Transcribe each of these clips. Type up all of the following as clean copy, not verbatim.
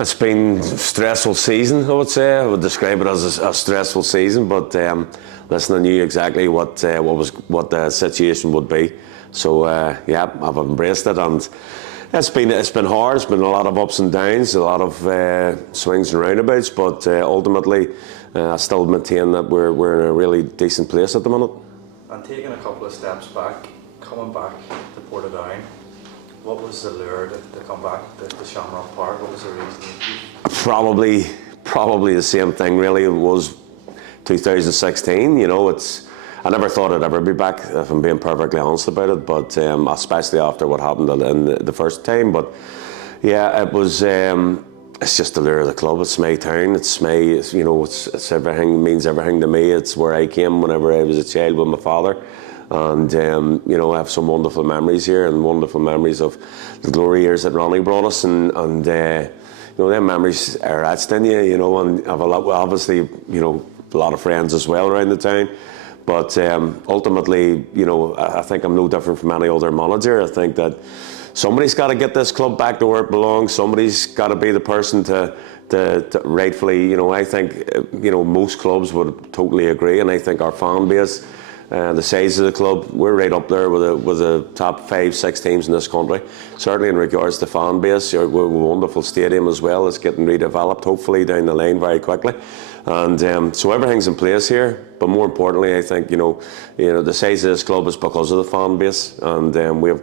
It's been a stressful season, I would say. I would describe it as a stressful season, but listen, I knew exactly what the situation would be. So yeah, I've embraced it, and it's been hard. It's been a lot of ups and downs, a lot of swings and roundabouts, but ultimately, I still maintain that we're in a really decent place at the minute. And taking a couple of steps back, coming back to Portadown, what was the lure to come back to Shamrock Park? What was the reason? Probably the same thing. Really, it was 2016. You know, I never thought I'd ever be back, if I'm being perfectly honest about it. But especially after what happened in the first time. But yeah, it was. It's just the lure of the club. It's my town. It's my. It's everything. Means everything to me. It's where I came whenever I was a child with my father. And I have some wonderful memories here, and wonderful memories of the glory years that Ronnie brought us, and them memories are etched in you, and I have obviously, a lot of friends as well around the town. But ultimately, I think I'm no different from any other manager. I think that somebody's got to get this club back to where it belongs. Somebody's got to be the person to rightfully, I think, most clubs would totally agree, and I think our fan base, the size of the club, we're right up there with the top 5-6 teams in this country. Certainly in regards to fan base, we're a wonderful stadium as well. It's getting redeveloped, hopefully down the line very quickly, and so everything's in place here. But more importantly, I think the size of this club is because of the fan base, and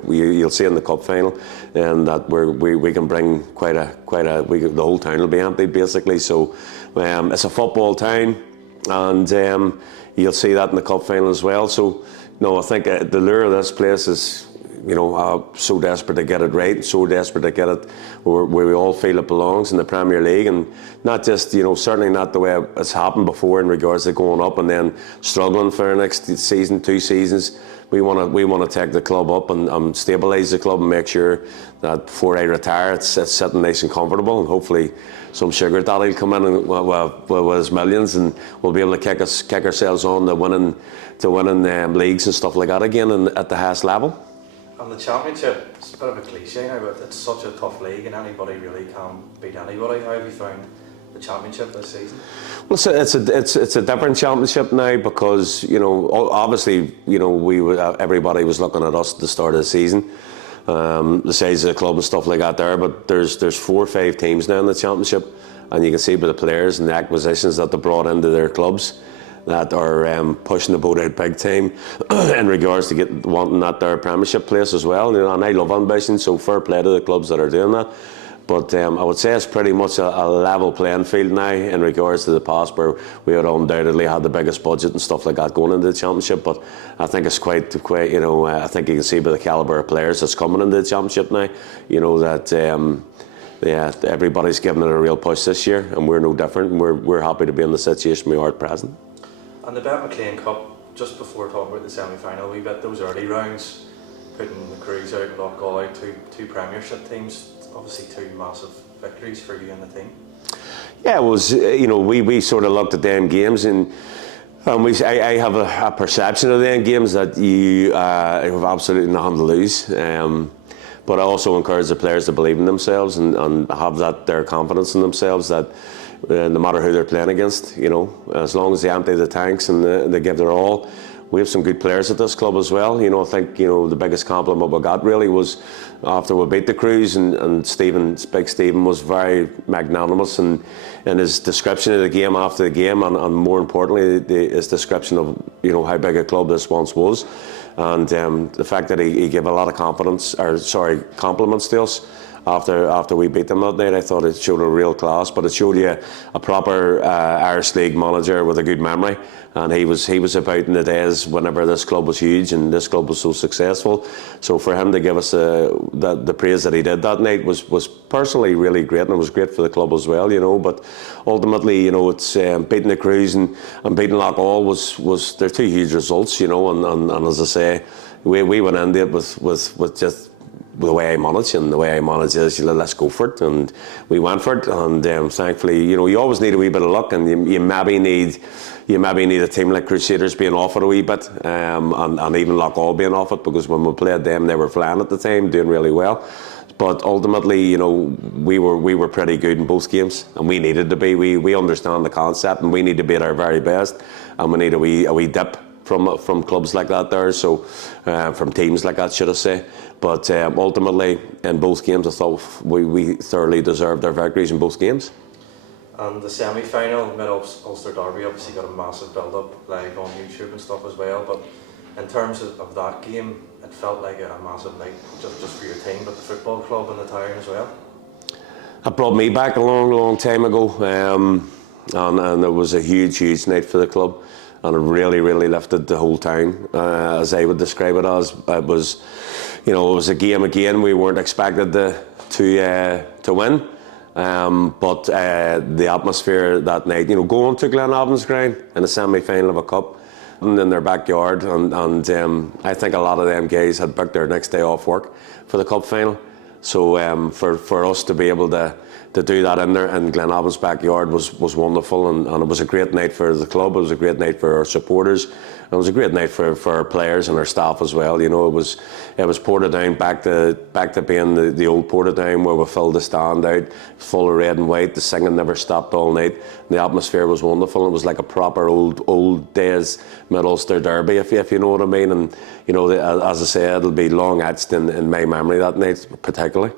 you'll see in the cup final, and that we can bring the whole town will be empty basically. So it's a football town, and you'll see that in the cup final as well. So, I think the lure of this place is, so desperate to get it right, so desperate to get it where we all feel it belongs in the Premier League, and not just, certainly not the way it's happened before in regards to going up and then struggling for the next season, 2 seasons. We want to take the club up and stabilise the club and make sure that before I retire, it's sitting nice and comfortable, and hopefully some sugar daddy will come in and with his millions, and we'll be able to kick ourselves on to winning leagues and stuff like that again, and at the highest level. And the Championship, it's a bit of a cliche now, but it's such a tough league, and anybody really can beat anybody. How have you found the Championship this season? Well, it's a different Championship now because obviously everybody was looking at us at the start of the season, the size of the club and stuff like that there. But there's 4 or 5 teams now in the Championship, and you can see by the players and the acquisitions that they brought into their clubs that are pushing the boat out big time in regards to wanting that their Premiership place as well. And I love ambition, so fair play to the clubs that are doing that. But I would say it's pretty much a level playing field now in regards to the past, where we had undoubtedly had the biggest budget and stuff like that going into the Championship. But I think it's quite I think you can see by the calibre of players that's coming into the Championship now, that everybody's giving it a real push this year, and we're no different. And we're happy to be in the situation we are at present. And the Bet McLean Cup, just before talking about the semi-final, we bet those early rounds, putting the Crews out and Loughgall out, two Premiership teams, obviously 2 massive victories for you and the team. Yeah, it was, we sort of looked at the end games, and I have a perception of the end games that you have absolutely nothing to lose. But I also encourage the players to believe in themselves and have their confidence in themselves, that no matter who they're playing against, as long as they empty the tanks and they give their all. We have some good players at this club as well. I think the biggest compliment we got really was after we beat the Crews, and Big Stephen was very magnanimous in his description of the game after the game, and more importantly his description of how big a club this once was, and the fact that he gave a lot of compliments to us after we beat them that night. I thought it showed a real class, but it showed you a proper Irish League manager with a good memory, and he was about in the days whenever this club was huge and this club was so successful. So for him to give us the praise that he did that night was personally really great, and it was great for the club as well, But ultimately, it's beating the Crews and beating Loughgall was they're 2 huge results, and as I say, we went into it with just the way I manage, and the way I manage is let's go for it, and we went for it, and thankfully, you always need a wee bit of luck, and you maybe need a team like Crusaders being off it a wee bit, and even Loughgall being off it, because when we played them, they were flying at the time, doing really well. But ultimately, you know, we were pretty good in both games, and we needed to be. We understand the concept, and we need to be at our very best, and we need a wee dip from clubs like that there. So from teams like that, should I say? But ultimately, in both games, I thought we thoroughly deserved our victories in both games. And the semi-final, Mid-Ulster Derby, obviously got a massive build-up live on YouTube and stuff as well. But in terms of that game, it felt like a massive night just for your team, but the football club and the town as well. It brought me back a long time ago, and it was a huge night for the club, and it really lifted the whole town, as I would describe it as. It was, you know, it was a game again. We weren't expected to win. But the atmosphere that night, you know, going to Glenavon's ground in a semi-final of a cup and in their backyard, and I think a lot of them guys had booked their next day off work for the cup final. So for us to be able to do that in there in Glenavon's backyard was wonderful, and it was a great night for the club. It was a great night for our supporters. It was a great night for our players and our staff as well. You know, it was Portadown back to being the old Portadown, where we filled the stand out full of red and white. The singing never stopped all night. The atmosphere was wonderful. It was like a proper old days Mid-Ulster Derby, if you know what I mean. And you know, as I say, it'll be long etched in my memory that night, particularly.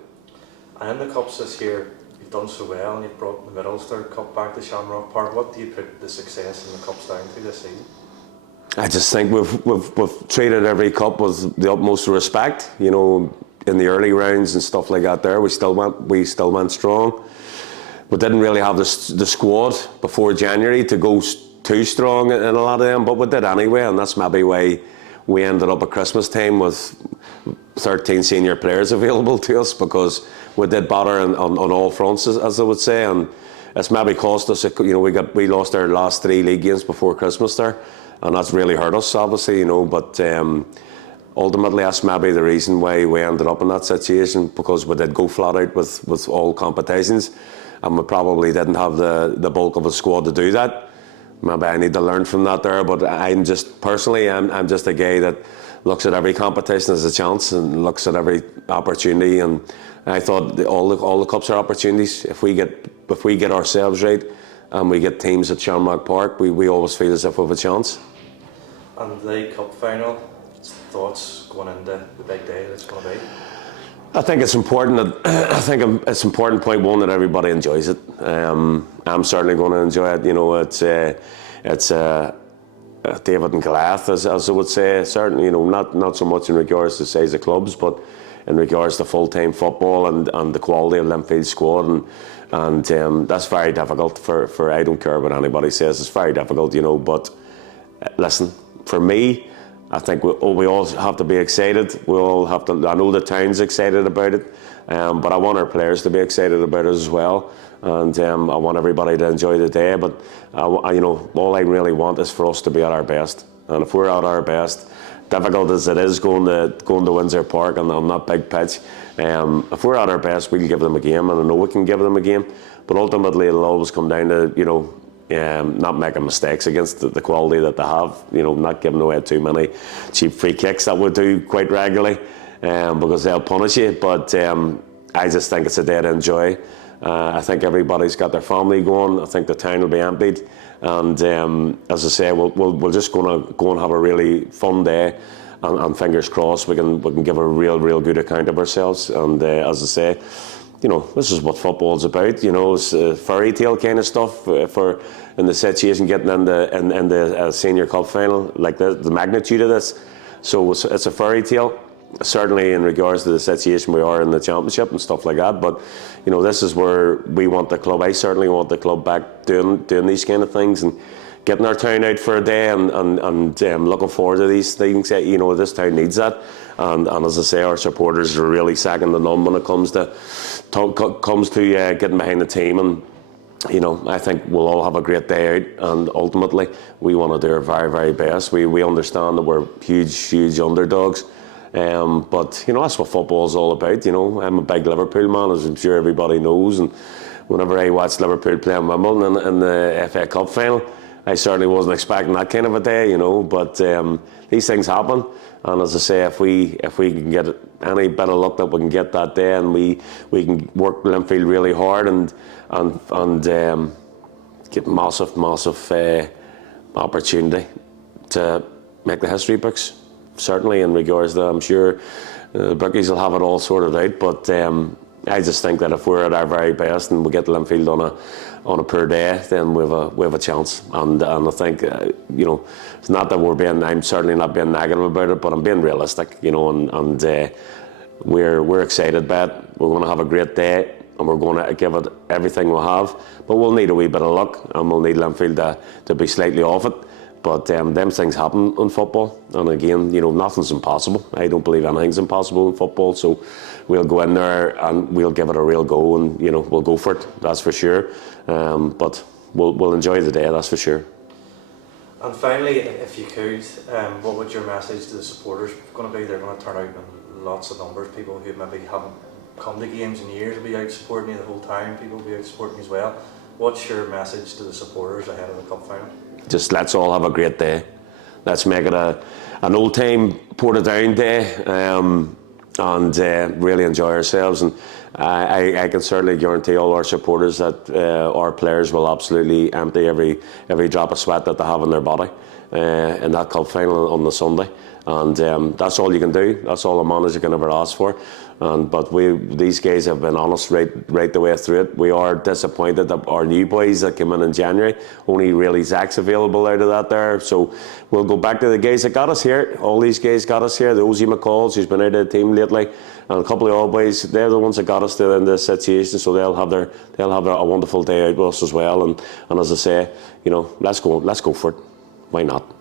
And in the cups this year, you've done so well, and you've brought the Mid-Ulster Cup back to Shamrock Park. What do you put the success in the cups down to this season? I just think we've treated every cup with the utmost respect. You know, in the early rounds and stuff like that. There, we still went strong. We didn't really have the squad before January to go too strong in a lot of them, but we did anyway, and that's maybe why we ended up at Christmas time with 13 senior players available to us, because we did batter on all fronts, as I would say, and it's maybe cost us. You know, we lost our last 3 league games before Christmas there. And that's really hurt us, obviously, you know, but ultimately that's maybe the reason why we ended up in that situation, because we did go flat out with all competitions, and we probably didn't have the bulk of a squad to do that. Maybe I need to learn from that there, but I'm just a guy that looks at every competition as a chance and looks at every opportunity, and I thought all the cups are opportunities. If we get ourselves right, and we get teams at Shamrock Park, we always feel as if we have a chance. And the cup final, thoughts going into the big day that it's going to be? I think it's important it's important, point one, that everybody enjoys it. I'm certainly going to enjoy it. You know, it's David and Goliath, as I would say. Certainly, you know, not so much in regards to the size of clubs, but in regards to full-time football and the quality of Linfield squad, and that's very difficult for I don't care what anybody says, it's very difficult, you know, but listen, for me, I think we all have to be excited. We all have to. I know the town's excited about it, but I want our players to be excited about it as well, and I want everybody to enjoy the day. But you know, all I really want is for us to be at our best, and if we're at our best, difficult as it is going to Windsor Park and on that big pitch, if we're at our best, we'll give them a game, and I know we can give them a game. But ultimately, it'll always come down to, you know, not making mistakes against the quality that they have. You know, not giving away too many cheap free kicks that we do quite regularly, because they'll punish you. But I just think it's a day to enjoy. I think everybody's got their family going. I think the town will be emptied, and as I say, we're just going to go and have a really fun day, and fingers crossed we can give a real good account of ourselves. And as I say, you know, this is what football's about. You know, it's fairy tale kind of stuff for in the situation getting in the senior cup final, like the magnitude of this. So it's a fairy tale, certainly in regards to the situation we are in the championship and stuff like that. But you know, this is where we want the club. I certainly want the club back doing these kind of things and getting our town out for a day, and looking forward to these things. You know, this town needs that, and as I say, our supporters are really second to none when it comes to getting behind the team. And you know, I think we'll all have a great day out, and ultimately we want to do our very best. We understand that we're huge underdogs, but you know, that's what football's all about. You know, I'm a big Liverpool man, as I'm sure everybody knows, and whenever I watch Liverpool playing Wimbledon in the FA Cup final, I certainly wasn't expecting that kind of a day, you know. But these things happen, and as I say, if we can get any bit of luck that we can get that day, and we can work Linfield really hard and get massive opportunity to make the history books. Certainly, in regards to that, I'm sure the bookies will have it all sorted out. But I just think that if we're at our very best and we get Linfield on a poor day, then we have a chance. And I think you know, it's not that I'm certainly not being negative about it, but I'm being realistic. You know, and we're excited by it. We're going to have a great day, and we're going to give it everything we have. But we'll need a wee bit of luck, and we'll need Linfield to be slightly off it. But them things happen in football, and again, you know, nothing's impossible. I don't believe anything's impossible in football. So we'll go in there and we'll give it a real go, and you know, we'll go for it. That's for sure. But we'll enjoy the day. That's for sure. And finally, if you could, what would your message to the supporters going to be? They're going to turn out in lots of numbers. People who maybe haven't come to games in years will be out supporting you the whole time. People will be out supporting you as well. What's your message to the supporters ahead of the cup final? Just let's all have a great day. Let's make it an old time Portadown day, and really enjoy ourselves. And I can certainly guarantee all our supporters that our players will absolutely empty every drop of sweat that they have in their body in that cup final on the Sunday. And that's all you can do. That's all a manager can ever ask for. But these guys have been honest right the way through it. We are disappointed that our new boys that came in January, only really Zach's available out of that there. So we'll go back to the guys that got us here. All these guys got us here. The Ozzy McCalls, who's been out of the team lately, and a couple of old boys. They're the ones that got us to in this situation. So they'll have a wonderful day out with us as well. And as I say, you know, let's go for it. Why not?